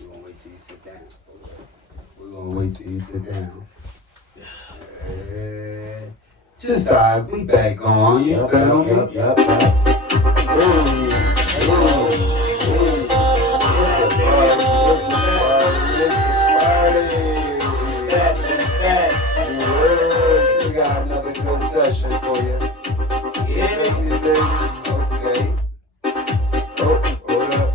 We're gonna wait till you sit down. We're gonna wait till you sit down. Two sides, we back on. You feel me? Yep. We got another good session for you. Yeah. Okay. Hold up.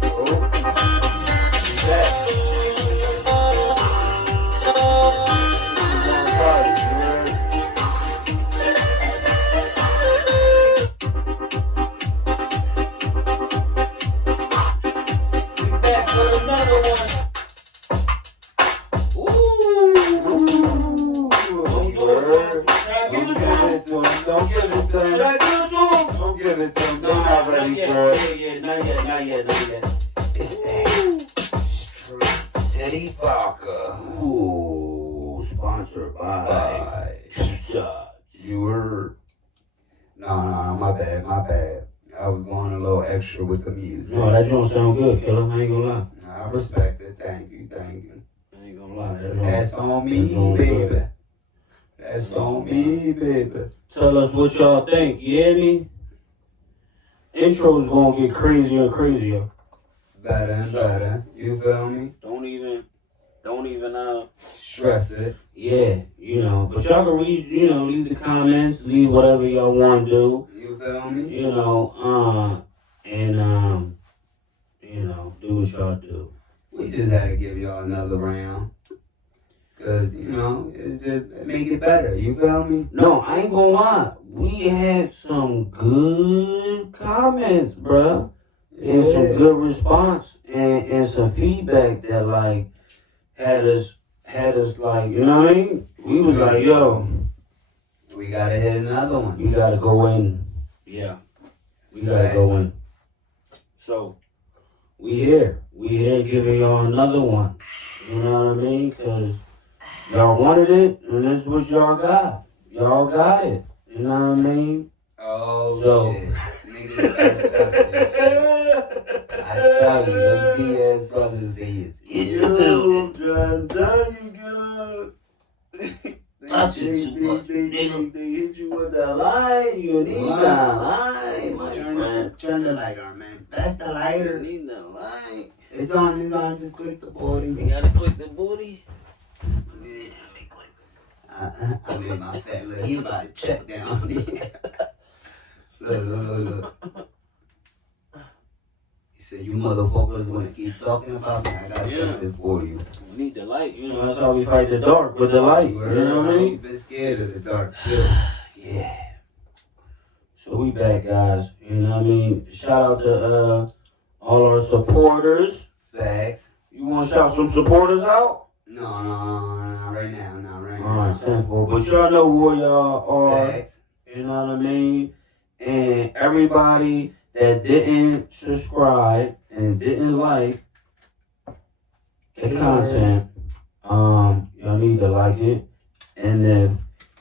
Back for another one. Don't give it to him. Don't give it to him. They're not ready for it. Not yet. It's that Street City Vodka. Ooh, sponsored by Two Sides. You heard? No, my bad. I was going a little extra with the music. No, that don't sound good, killer. I ain't gonna lie. I respect it. Thank you. I ain't gonna lie. That's on me, baby. That's on me, baby. Tell us what y'all think. You hear me? Intro's gonna get crazier and crazier. Better and better. You feel me? Don't even Stress it. yeah, but y'all can read, leave the comments, leave whatever y'all want to do, You feel me? do what y'all do. We just had to give y'all another round. Cause, it's just make it better. You feel me? No, I ain't gonna lie. We had some good comments, bruh. And some good response and some feedback that like had us like, you know what I mean? We was like, yo, we gotta hit another one. you gotta go in. Yeah. We gotta go in. So we here giving y'all another one. You know what I mean? Cause y'all wanted it and this is what y'all got. Y'all got it. You know what I mean? Oh So, shit. Niggas started talking that shit. I tell you, them BS brothers, they is I'm trying to tell you, girl. They hit you with that line. You need that line, my friend. Turn the light on, man. That's the lighter. You need that line. It's on. Just click the button. You gotta click the booty. Yeah, let me click. I mean, my fat look. He about to check down there. Look. He said, you motherfuckers gonna keep talking about me. I got something for you. We need the light. That's how we fight the dark with the light. You know what I mean? I've been scared of the dark too. Yeah. So we back, guys. You know what I mean? Shout out to all our supporters. Facts. You want to shout some supporters out? No, not right now. All right, 10-4. But y'all know who y'all are. Facts. You know what I mean? And everybody that didn't subscribe and didn't like the content, y'all need to like it. And if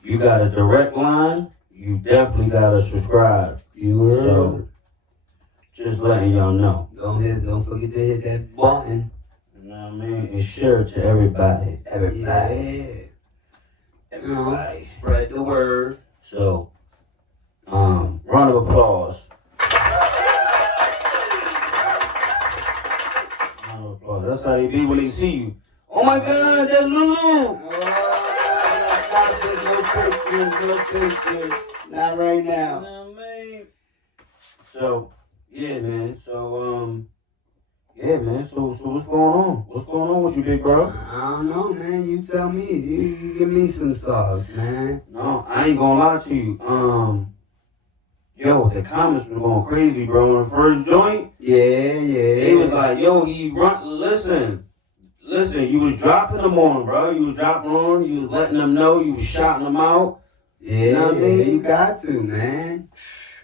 you got a direct line, you definitely gotta subscribe. So just letting y'all know. Don't forget to hit that button. You know what I mean? And share it to everybody. Yeah. Everybody. Spread the word. So, round of applause. That's how they be when they see you. Oh my God, that's Lulu. No pictures. Not right now. You know what I mean? So, yeah, man. So, So what's going on? What's going on with you, big bro? I don't know, man. You tell me. You give me some sauce, man. No, I ain't gonna lie to you. Yo, the comments were going crazy, bro. On the first joint, Yeah. they was like, yo, listen, you was dropping them on, bro. You was dropping on, you was letting them know, you was shouting them out. Yeah, you know what I mean? You got to, man.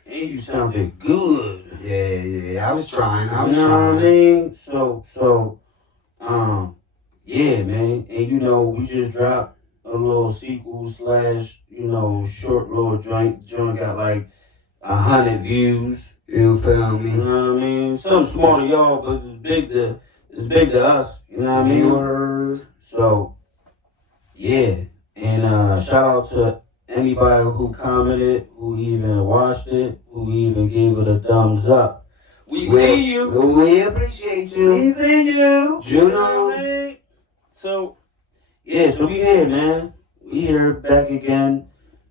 And you sounded good. Yeah. I was trying. You know what I mean? So, yeah, man. And we just dropped a little sequel / short little joint. Joint got like 100 views. You feel me? You know what I mean? Something small to y'all, but it's big to it's big to us. You know what I mean? Viewers. So, yeah. And shout out to anybody who commented, who even watched it, who even gave it a thumbs up. We see you. We appreciate you. We see you. Juno. You know what I mean? So, yeah, so we here, man. We here back again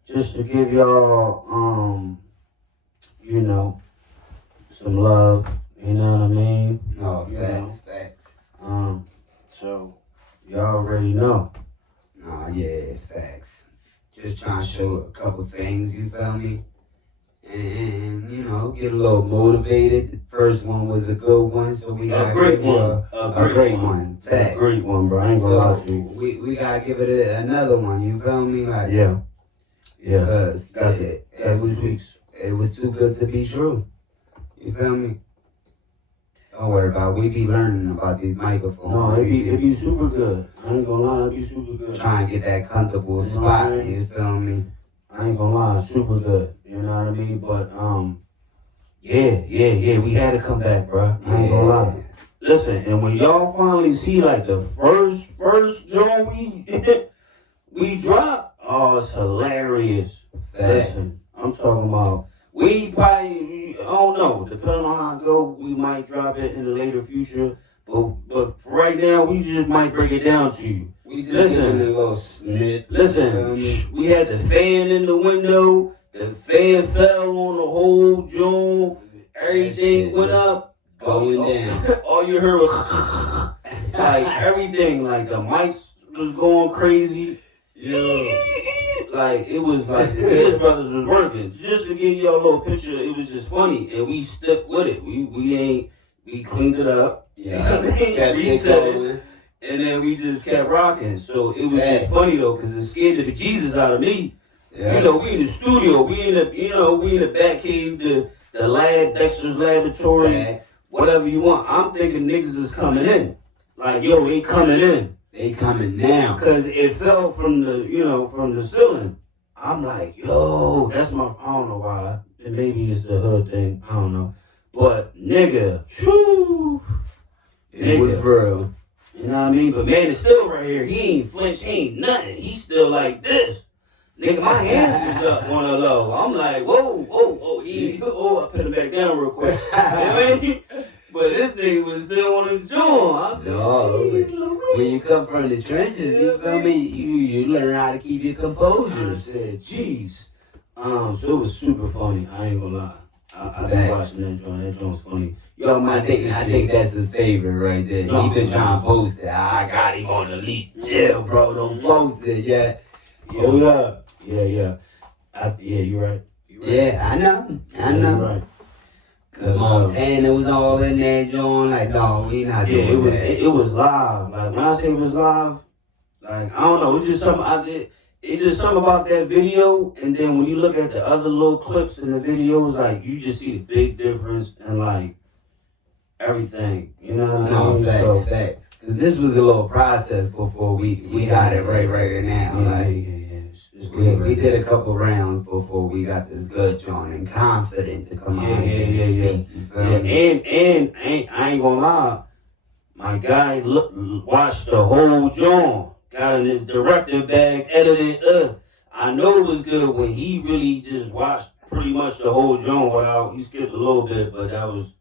just to give y'all, you know, some love. You know what I mean? No, You facts, facts. So y'all already know. No, yeah, facts. Just trying to show a couple things, you feel me? And you know, get a little motivated. The first one was a good one, so we got A great one. A great one. Facts. A great one, bro. I ain't gonna lie So to you. we gotta give it another one. You feel me? Like Yeah. because Got it was too good to be true. You feel me? Don't worry about it. We be learning about these microphones. No, it be super good. I ain't gonna lie, it be super good. Trying to get that comfortable You know spot. what I mean? You feel me? I ain't gonna lie, super good. You know what I mean? But yeah. We had to come back, bro. I ain't gonna lie. Listen, and when y'all finally see like the first joint we dropped, oh, it's hilarious. Facts. Listen, I'm talking about we probably, I don't know, depending on how it go, we might drop it in the later future. But for right now, we just might break it down to you. We just Listen. giving it a little snip. Listen, we had the fan in the window. The fan fell on the whole joint. Everything shit went was up. going down. All you heard was like everything. Like the mics was going crazy. Like it was like the Beatles brothers was working. Just to give y'all a little picture, it was just funny, and we stuck with it. We cleaned it up. Yeah, Kept reset it. And then we just kept rocking. So it was just funny though, because it scared the bejesus out of me. Yeah. You know, we in the studio, we in the back cave, the lab, Dexter's laboratory, Facts. whatever you want. I'm thinking niggas is coming in. Like, yo, they coming in. They coming down. Because it fell from the ceiling. I'm like, yo, that's my, I don't know why. Maybe it's the hood thing. I don't know. But nigga, shoo. It was real. You know what I mean? But man is still right here. He ain't flinched. He ain't nothing. He's still like this. Nigga, my hand was up on a low. I'm like, whoa. I put it back down real quick. You know what I mean? But this nigga was still on his joint. I said, when you come from the trenches, you feel me? You learn how to keep your I composure. said, jeez. So it was super funny. I ain't gonna lie. I've been watching that joint. That joint's funny. Y'all might I think that's his favorite right there. No, He been no. trying to post it. I got him on the leap. Chill, bro. Don't post it yet. Hold up. Yeah. Yeah, you're right. Yeah, I know. You're right. Cause Montana was all in there, John. Like, no, we not doing It was live. Like when I say it was live, like I don't know, it's just something it's just something about that video, and then when you look at the other little clips in the videos, like you just see a big difference in like everything. You know what I mean? No, facts. Cause this was a little process before we got it right now. Yeah. It's good. We did a couple rounds before we got this good John and confident to come out here and speak. You feel me? And I ain't gonna lie, my guy watched the whole joint, got in his director bag, edited. I know it was good when he really just watched pretty much the whole joint without, he skipped a little bit, but that was,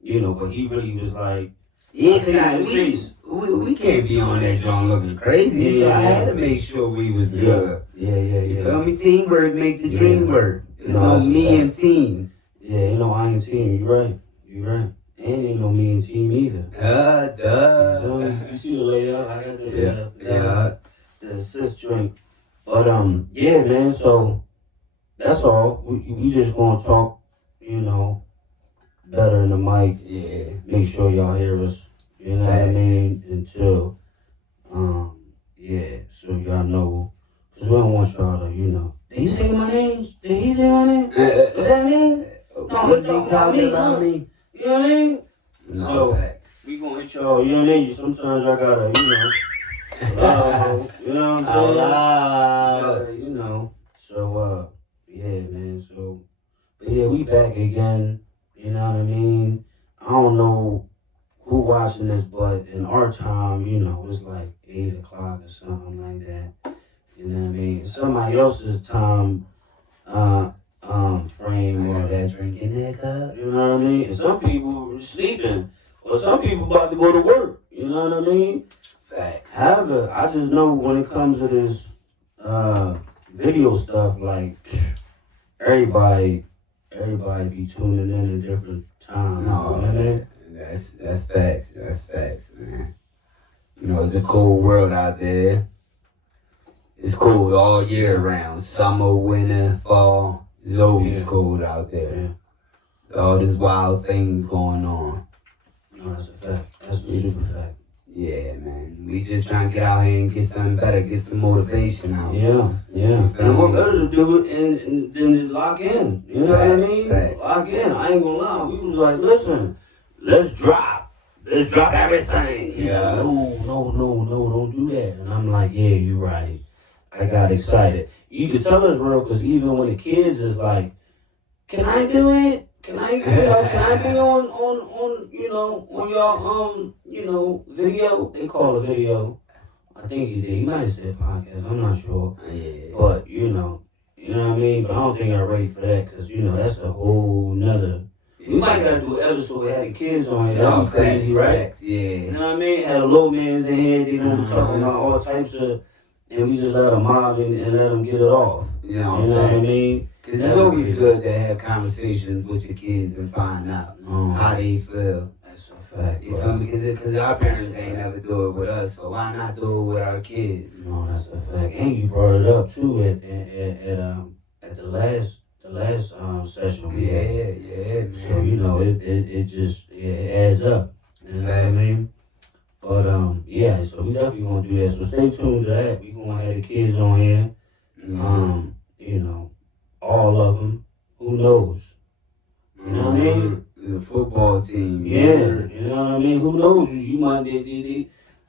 but he really was like, We can't be on that John looking crazy, so I had to make sure we was good. Yeah. You feel me? Teamwork make the dream work. You No, know, that's me a and team. Yeah, I ain't team. You're right. And ain't no me and team either. Duh. You see the layout? I got the Yeah. the assist drink. But yeah, man. So that's all. We just gonna talk, better in the mic. Yeah. Make sure y'all hear us. You know what I mean? Until so y'all know. Cause we don't want y'all to, Did he say my name? Did he say my name? Is that me? Was he talking about me? You know what I mean? No, So, facts. we gonna hit y'all, you know what I mean? Sometimes I gotta, hello, you know what I'm saying? Hello. So, yeah, man, so, but yeah, we back again, you know what I mean? I don't know who watching this, but in our time, you know, it's like 8 o'clock or something like that. You know what I mean? Somebody else's time frame I or got that drink in that cup. you know what I mean? And some people are sleeping. Or some people about to go to work. You know what I mean? Facts. However, I just know when it comes to this video stuff, like everybody be tuning in at different times. No, you know what I mean? that's facts. That's facts, man. You know, it's a cold world out there. It's cold all year round. Summer, winter, fall. It's always cold out there. Yeah. All these wild things going on. No, that's a fact. That's a super fact. Yeah, man. We just trying to get out here and get something better, get some motivation out. Yeah. And what better to do it than to lock in? You know what I mean? Facts. Lock in. I ain't gonna lie. We was like, listen, let's drop everything. Yeah. No, don't do that. And I'm like, yeah, you're right. I got excited. You could tell us real, because even when the kids is like, can I do it? Can I be on y'all video? They call it video. I think he did. He might have said podcast. I'm not sure. Yeah. But you know what I mean. But I don't think I'm ready for that, because that's a whole nother. We might gotta do an episode where had the kids on here. That'd be crazy, right? Facts, yeah. You know what I mean? Had a low man's in here. They gonna be talking about all types of, and we just let them mob and let them get it off. You know what I mean? Because it's always good to have conversations with your kids and find out how they feel. That's a fact. You feel me? Because our parents ain't never do it with us, so why not do it with our kids? No, that's a fact. And you brought it up too at the last session we had. Yeah, man. So it adds up. You know what I mean? But so we definitely gonna do that. So stay tuned to that. We gonna have the kids on here. All of them. Who knows? You know what I mean? The football team. Yeah, you know what I mean? Who knows? You might,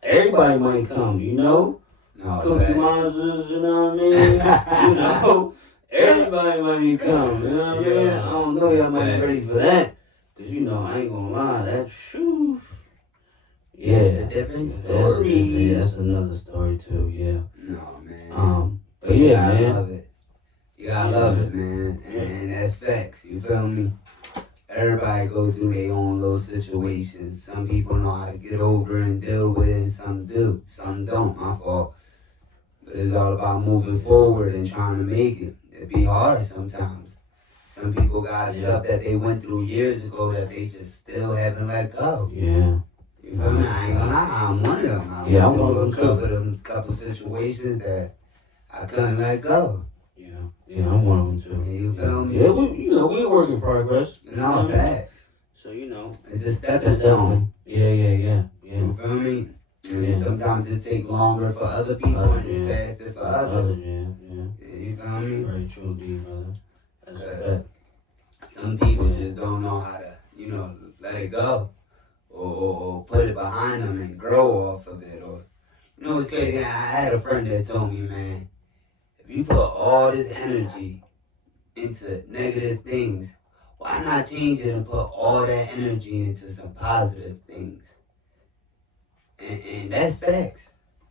everybody might come, you know? No, Cookie Monsters, you know what I mean? Everybody might come, you know what I mean? I don't know, y'all might be ready for that. Because, I ain't gonna lie, that, shoo. Yeah. It's a different story. That's another story, too, yeah. No, man. But yeah, man. Love it. You gotta love it, man. And that's facts. You feel me? Everybody go through their own little situations. Some people know how to get over and deal with it, and some do. Some don't. My fault. But it's all about moving forward and trying to make it. It be hard sometimes. Some people got stuff that they went through years ago that they just still haven't let go. Yeah. You feel me? I ain't gonna lie. I'm one of them. I went through a couple situations that I couldn't let go. Yeah, I'm one of them too. Yeah, you feel me? Yeah, we're a work in progress. No, facts. So, it's a stepping stone. Yeah. You feel me? And sometimes it takes longer for other people and it's faster for others. Yeah. You feel me? Very true, D, brother. That's a fact. Some people just don't know how to, let it go or put it behind them and grow off of it. Or, it's crazy. I had a friend that told me, man, if you put all this energy into negative things, why not change it and put all that energy into some positive things? And that's facts.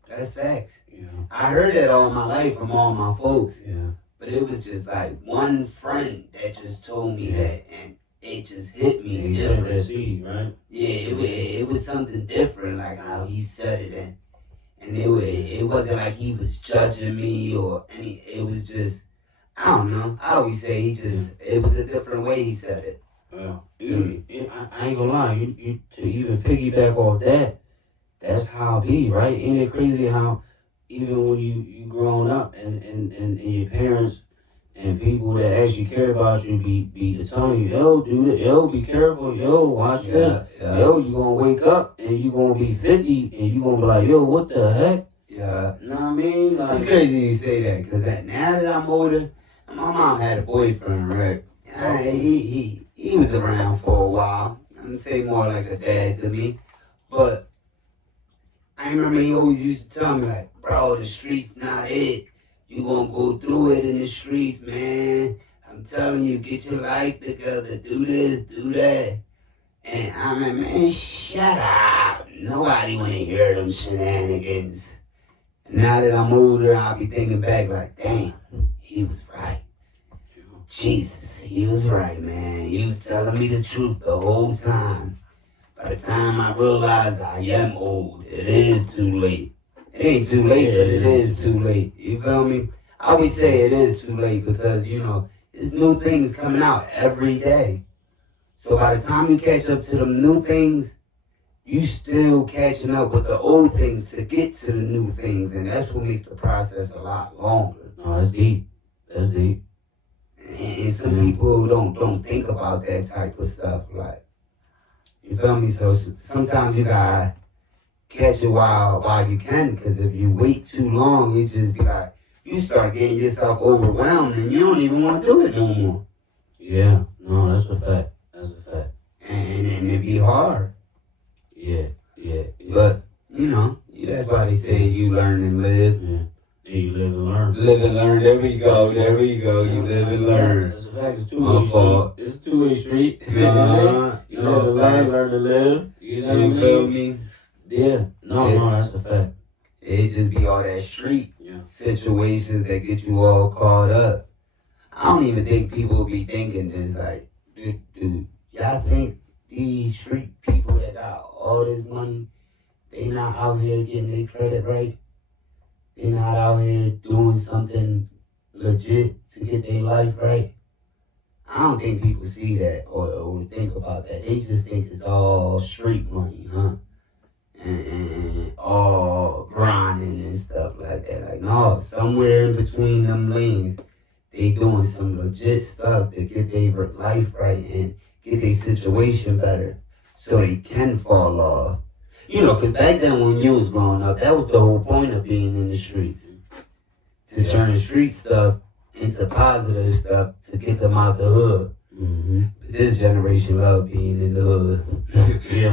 That's facts. Yeah. I heard that all my life from all my folks. Yeah. But it was just like one friend that just told me that, and it just hit me different. That seed, right? Yeah, it was something different, like how he said it, and it wasn't like he was judging me or any. It was just, I don't know. I always say it was a different way he said it. To me. I ain't gonna lie. You to even piggyback off that, that's how it be, right? Ain't it crazy how even when you growing up and your parents and people that actually care about you be telling you, yo, dude, yo, be careful, yo, watch this, yo, you gonna wake up and you gonna be 50 and you gonna be like, yo, what the heck? Yeah. You know what I mean? Like, it's crazy you say that, because now that I'm older, my mom had a boyfriend, right? He was around for a while. I'm gonna say more like a dad to me, but I remember he always used to tell me, like, bro, the streets not it. You gonna go through it in the streets, man. I'm telling you, get your life together. Do this, do that. And I'm like, man, shut up. Nobody want to hear them shenanigans. Now that I'm older, I'll be thinking back like, damn, he was right. Jesus, he was right, man. He was telling me the truth the whole time. By the time I realized I am old, it is too late. It ain't too late, but it is too late. You feel me? I always say it is too late because, there's new things coming out every day. So by the time you catch up to them new things, you still catching up with the old things to get to the new things. And that's what makes the process a lot longer. No, that's deep. That's deep. And some people don't think about that type of stuff. Like, you feel me? So sometimes you gotta catch it while you can, because if you wait too long, it just be like, you start getting yourself overwhelmed and you don't even want to do it no more. Yeah, no, that's a fact. That's a fact. And it be hard. Yeah. But, that's why they say you learn and live. Yeah. And you live and learn. Live and learn. There we go. You live and learn. That's a fact. It's two-way street. It's a two-way street. You live and learn to live. You know what I feel mean? me? Yeah. No, that's a fact. It just be all that street situations that get you all caught up. I don't even think people be thinking this, like, dude, y'all think these street people that got all this money, they not out here getting their credit right? They not out here doing something legit to get their life right? I don't think people see that or think about that. They just think it's all street money, huh? And all grinding and stuff like that. Like, no, somewhere in between them lanes, they doing some legit stuff to get their life right and get their situation better so they can fall off. Because back then when you was growing up, that was the whole point of being in the streets. To turn street stuff into positive stuff to get them out the hood. Mm-hmm. But this generation love being in the hood. Yeah.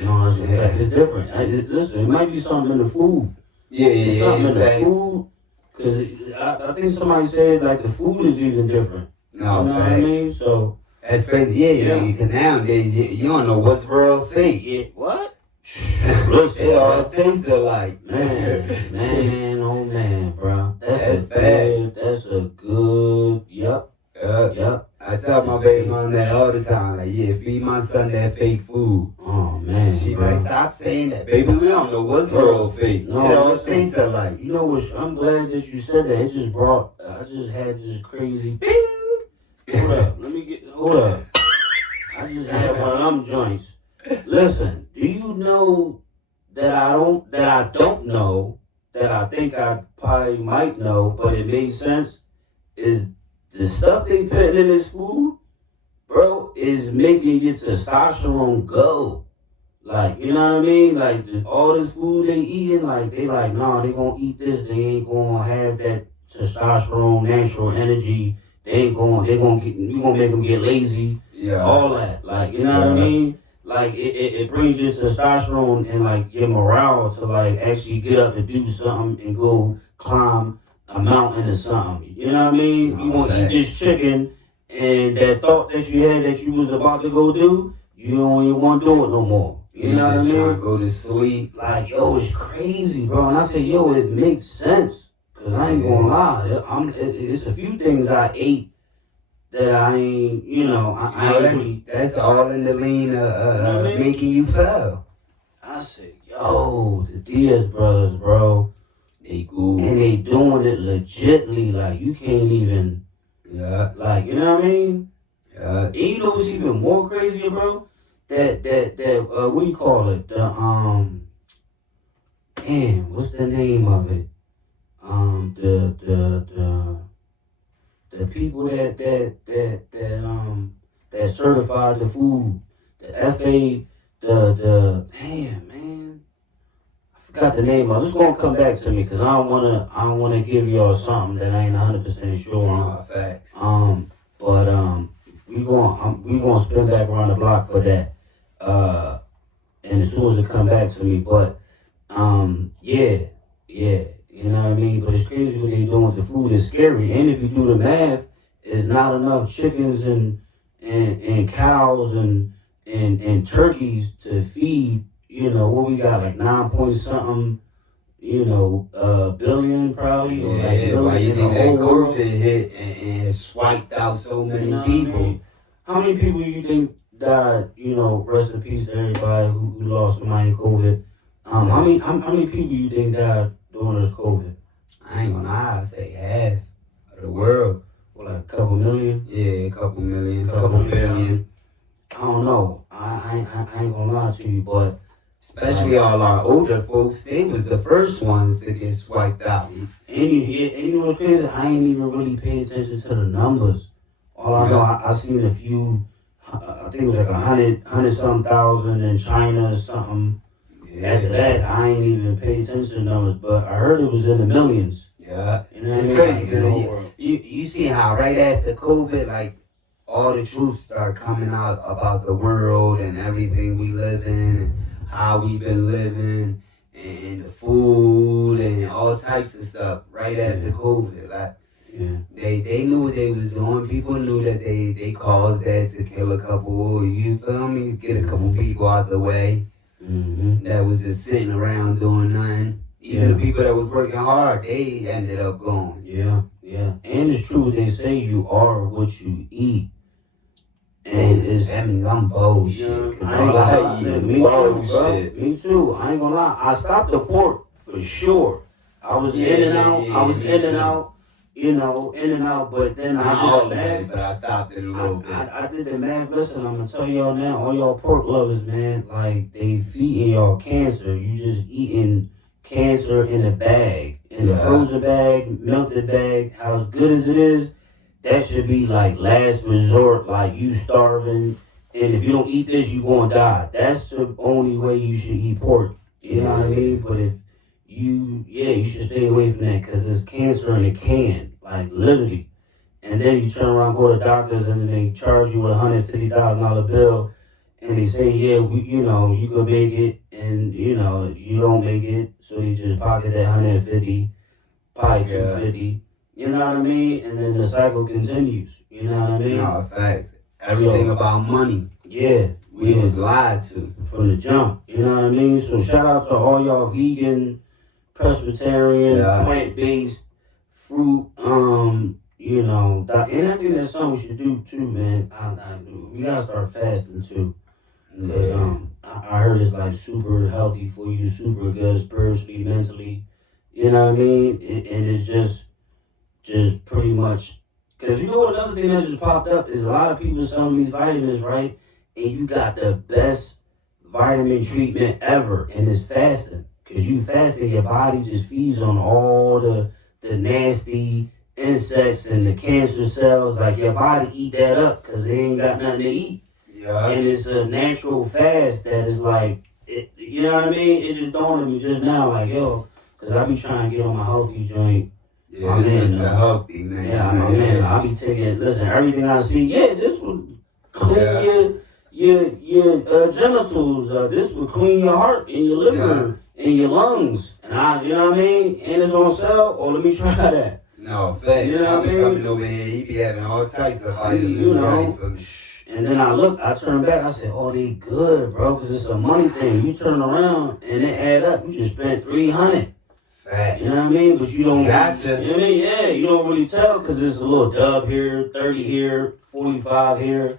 No, that's a fact. It's different. Listen, it might be something in the food. Yeah. Something in the food. Because I think somebody said, like, the food is even different. No, you know what I mean? So. That's crazy. Yeah. Because nowadays, you don't know what's real fake. Yeah. What? Listen, it all tastes alike. Man, oh man, bro. That's a good, yep. I tell my baby mom that all the time, like, feed my son that fake food. Oh man, she bro. like, stop saying that, baby. We don't know what's real fake. No, it all tastes alike. You know what? I'm glad that you said that. It just brought. I just had this crazy bing. Hold up. I just had one of them joints. Listen, do you know that I don't know, that I think I probably might know, but it made sense, is the stuff they put in this food, bro, is making your testosterone go. Like, you know what I mean? Like, all this food they eating, like, they like, nah, they gonna eat this, they ain't gonna have that testosterone, natural energy, you gonna make them get lazy, all that. Like, you know what I mean? Like, it brings your testosterone and, like, your morale to, like, actually get up and do something and go climb a mountain or something. You know what I mean? You want to eat this chicken, and that thought that you had that you was about to go do, you don't even want to do it no more. You know what I mean? Trying to go to sleep. Like, yo, it's crazy, bro. And I said, yo, it makes sense. Because I ain't going to lie. It's a few things I ate that I ain't, that's all in the lane of making you fail. I said, yo, the Diaz brothers, bro, they cool. And they doing it legitly, like, you can't even, like, you know what I mean? Yeah. And you know what's even more crazier, bro? That, what do you call it? What's the name of it? The people that certified the food, the FA, man, I forgot the name of it. It's gonna come back to me because I don't wanna give y'all something that I ain't 100% sure on. Facts. But we gonna spin back around the block for that. And as soon as it come back to me, but yeah. You know what I mean? But it's crazy what they doing with the food. It's scary. And if you do the math, it's not enough chickens and cows and and turkeys to feed. You know what we got like 9 point something. Billion probably or like Yeah, why you million in think the that whole COVID world. hit and swiped out so You many know what I people? mean? How many people you think died? Rest in peace to everybody who lost somebody in COVID. How many people you think died during this COVID? I ain't gonna lie, I say half of the world. Well, like a couple million, Yeah, a couple million, couple couple million. billion. I don't know. I ain't gonna lie to you, but Especially all our older folks, they was the first ones to get swiped out. and you know what's crazy? I ain't even really pay attention to the numbers. All I know, I seen a few. I think it was like 100 something thousand in China or something. After that, I ain't even pay attention to the numbers, but I heard it was in the millions. Yeah, You know what I it's mean? crazy. Like, in the whole world. You see how right after COVID, like all the truth started coming out about the world and everything we live in and how we been living and the food and all types of stuff right after COVID. Like Yeah. they knew what they was doing. People knew that they caused that to kill a couple. You feel me? Get a couple people out the way that was just sitting around doing nothing. Even the people that was working hard, they ended up going. Yeah. And it's true. They say you are what you eat. And it's That means I'm bullshit. Yeah, Cause I ain't all gonna I lie, eat man. is Me too, bro. bullshit. Me too. I ain't gonna lie. I stopped the pork for sure. I was in and out. I was me in and too. out. In and out. But then Not I all did of the it, math. but I stopped it a little bit. I did the math. Listen, I'm gonna tell y'all now, all y'all pork lovers, man. Like they feeding y'all cancer. You just eating cancer in a bag, in a frozen bag, melted bag. How good as it is, that should be like last resort. Like you starving. And if you don't eat this, you gonna die. That's the only way you should eat pork. You know what I mean? But if you should stay away from that because it's cancer in a can, like literally. And then you turn around, go to doctors, and they charge you with $150,000 bill, and they say, yeah, you could make it, and you don't make it, so you just pocket that 150, probably 250. You know what I mean? And then the cycle continues. You know what I mean? No, facts. Everything about money. Yeah. We was lied to. From the jump. You know what I mean? So shout out to all y'all vegan, pescatarian, plant-based, fruit, and I think that's something we should do too, man. We gotta start fasting too. Because I heard it's like super healthy for you, super good spiritually, mentally. You know what I mean? And it's just pretty much. Because you know what, another thing that just popped up is a lot of people selling these vitamins, right? And you got the best vitamin treatment ever, and it's fasting. Because you fasting, your body just feeds on all the nasty insects and the cancer cells. Like your body eat that up because they ain't got nothing to eat. Yeah. And it's a natural fast that is like, you know what I mean? It just dawned on me just now, like, yo, because I be trying to get on my healthy joint. Yeah, this is healthy, man. Yeah, man. I be taking, listen, everything I see, this would clean your genitals. This would clean your heart and your liver and your lungs. And you know what I mean? And it's on sale. Oh, let me try that. No, facts. You know what I mean? Coming over here, he be having all types of vitamins ready for me. And then I turned back, I said, oh, they good, bro, because it's a money thing. You turn around and it add up. You just spent $300. Facts. You know what I mean? But you don't. Gotcha. You know what I mean? Yeah, you don't really tell because it's a little dub here, 30 here, 45 here.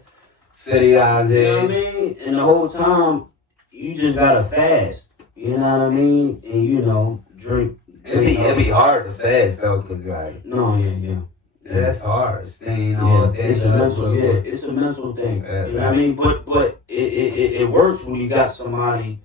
$50 here. You know what I mean? And the whole time, you just gotta fast. You know what I mean? And drink. It be hard to fast though, cause like. No, yeah. That's hard. Staying all day. It's a mental thing. You know what I mean? But it works when you got somebody,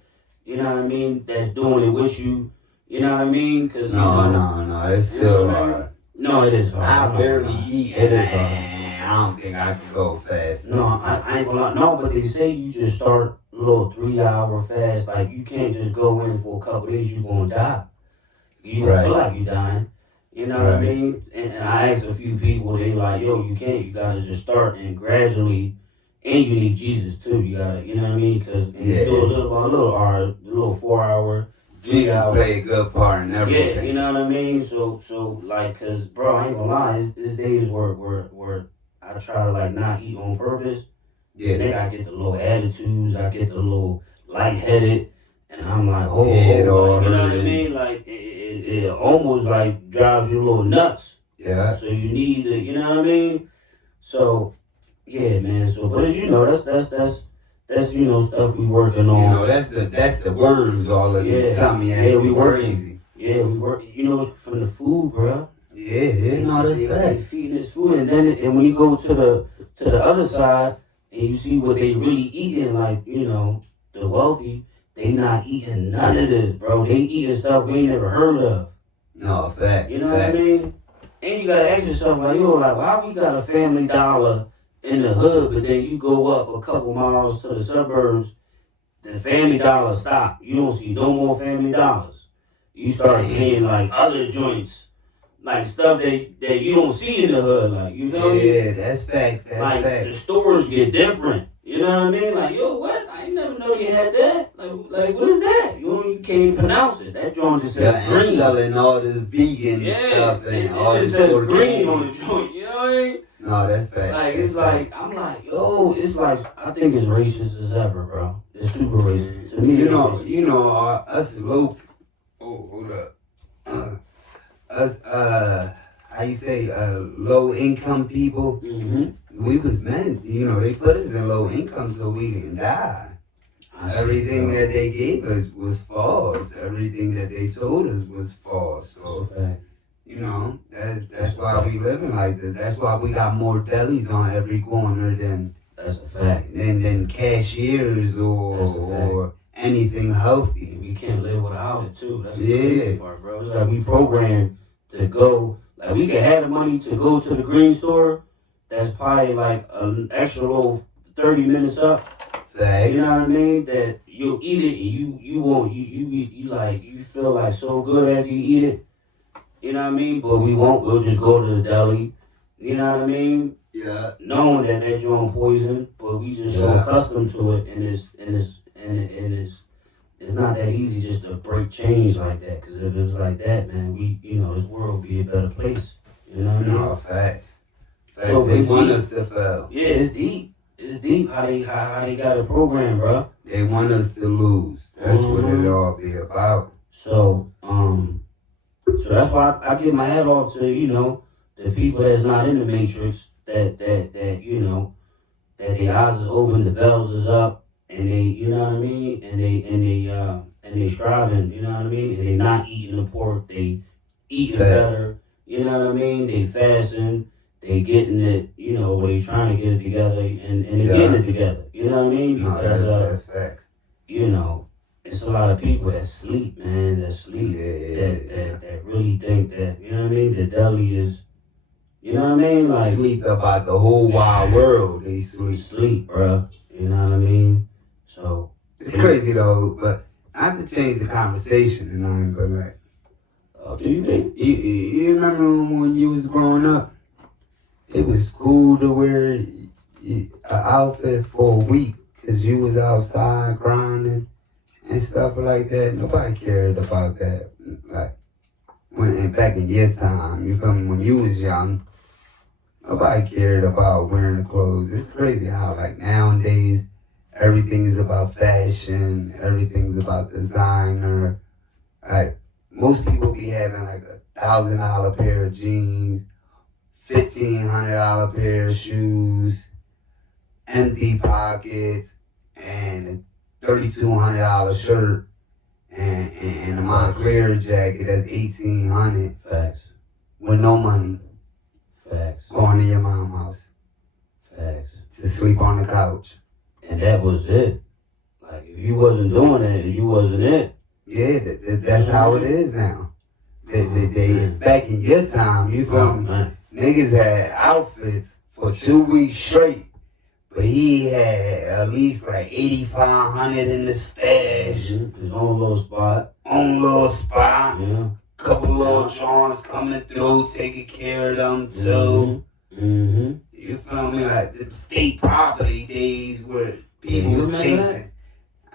you know what I mean, that's doing it with you. You know what I mean? Cause no, it's still hard. No, it is hard. I barely eat. It is hard. I don't think I can go fast. No, I ain't gonna lie. No, but they say you just start a little 3-hour fast. Like you can't just go in for a couple days. You gonna die. You feel like you dying. You know what I mean? And I asked a few people, they like, yo, you can't. You gotta just start and gradually. And you need Jesus too. You gotta, you know what I mean? Because you do a little by little, or a little 4-hour. Jesus play a good part in everything. Yeah, you know what I mean? So like, cause bro, I ain't gonna lie, it's days where I try to like not eat on purpose, Yeah. Then I get the little attitudes, I get the little lightheaded, and I'm like, oh, Head all like, you know what I hurting. mean? Like it almost like drives you a little nuts. Yeah. So you need to, you know what I mean? So yeah, man. So, but as you know, that's you know stuff we working on. You know, that's the worms all of you. Something we working. crazy. Yeah, we work. You know, from the food, bro. Yeah, no, that's They facts. feeding us food, and when you go to the other side and you see what they really eating, like you know, the wealthy, they not eating none of this, bro. They eating stuff we ain't never heard of. No, facts. You know what I mean? And you gotta ask yourself, like, yo, like, why we got a Family Dollar in the hood, but then you go up a couple miles to the suburbs, the Family Dollar stop. You don't see no more Family Dollars. You start seeing like other joints, like stuff that you don't see in the hood. Like you feel me? Yeah, that's facts. That's like facts. the stores get different. You know what I mean? Like yo, what? I ain't never know you had that. Like what is that? You can't even pronounce it. That joint just says And green. selling all this vegan stuff and all it this just says organic. green on the joint. You know what I mean? No, that's facts. Like that's it's like I'm like yo, it's like I think it's racist as ever, bro. It's super racist to me. You know, us low. Oh, hold up. Us how you say low income people. Mm-hmm. We was meant, you know, they put us in low income so we can die. Everything that they gave us was false. Everything that they told us was false. So, you know, that's why we living like this. That's why we got more delis on every corner than that's a fact. Than cashiers or anything healthy. We can't live without it too. That's the crazy part, bro. It's like we programmed to go. Like we can have the money to go to the green store. That's probably like an extra little 30 minutes up. Thanks. You know what I mean? That you'll eat it and you won't you like you feel like so good after you eat it. You know what I mean? But we won't. We'll just go to the deli. You know what I mean? Yeah. Knowing that they're doing poison, but we just so accustomed to it, and it's not that easy just to break change like that. Because if it was like that, man, this world would be a better place. You know what I mean? No, facts. So they want us to fail. Yeah, it's deep. It's deep how they got a program, bro. They want us to lose. That's what it all be about. So that's why I give my hat off to the people that's not in the matrix. That their eyes is open, the veils is up, and they, you know what I mean, and they striving, you know what I mean, and they not eating the pork, they eating better, you know what I mean, they fasting, they getting it, they trying to get it together, and they getting it together, you know what I mean, because that's facts. It's a lot of people that sleep, man, that really think that, you know what I mean, the deli is. You know what I mean? Like sleep about the whole wide world. They sleep, bro. You know what I mean? So it's crazy though, but I have to change the conversation tonight. But like, do you think? You remember when you was growing up? It was cool to wear an outfit for a week because you was outside grinding and stuff like that. Nobody cared about that. Like back in your time, you feel me? When you was young. Nobody cared about wearing the clothes. It's crazy how like nowadays everything is about fashion, everything's about designer. Like most people be having like $1,000 pair of jeans, $1,500 pair of shoes, empty pockets, and a $3,200 shirt, and a Montclair jacket that's $1,800. Facts. With no money. Facts. Going to your mom's house. Facts. To sleep on the couch. And that was it. Like, if you wasn't doing it, you wasn't it. Yeah, that's how it is now. They back in your time, you feel me? Man. Niggas had outfits for 2 weeks straight. But he had at least like 8,500 in the stash. His own little spot. Yeah. Couple little joints coming through, taking care of them too. You feel me? Like the state property days where people was chasing.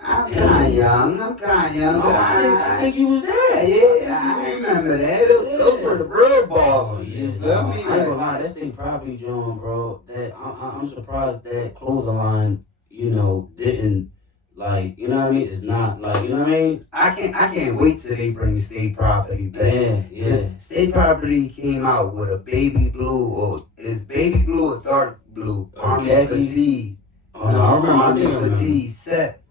I'm kind of young. I think you was there. I remember that. Those were the real ballers. You feel me? I ain't gonna lie, that's they property John, bro. That I'm surprised that clothing line, didn't like, you know what I mean? It's not like, you know what I mean? I can't wait till they bring State Property back. Yeah. State Property came out with a baby blue, or is baby blue or dark blue? Army fatigue. Oh, no, I remember. Army fatigue set.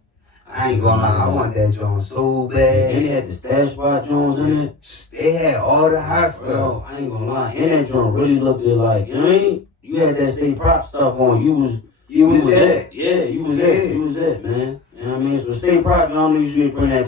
I ain't gonna lie, I want that Jones so bad. And they had the Stash Spot Jones in it. They had all the hot stuff. Bro, I ain't gonna lie, and that joint really looked good. Like, you know what I mean? You had that State Prop stuff on. You was that. Yeah, you was that. You was that, man. You know what I mean? So State Prop, y'all usually bring that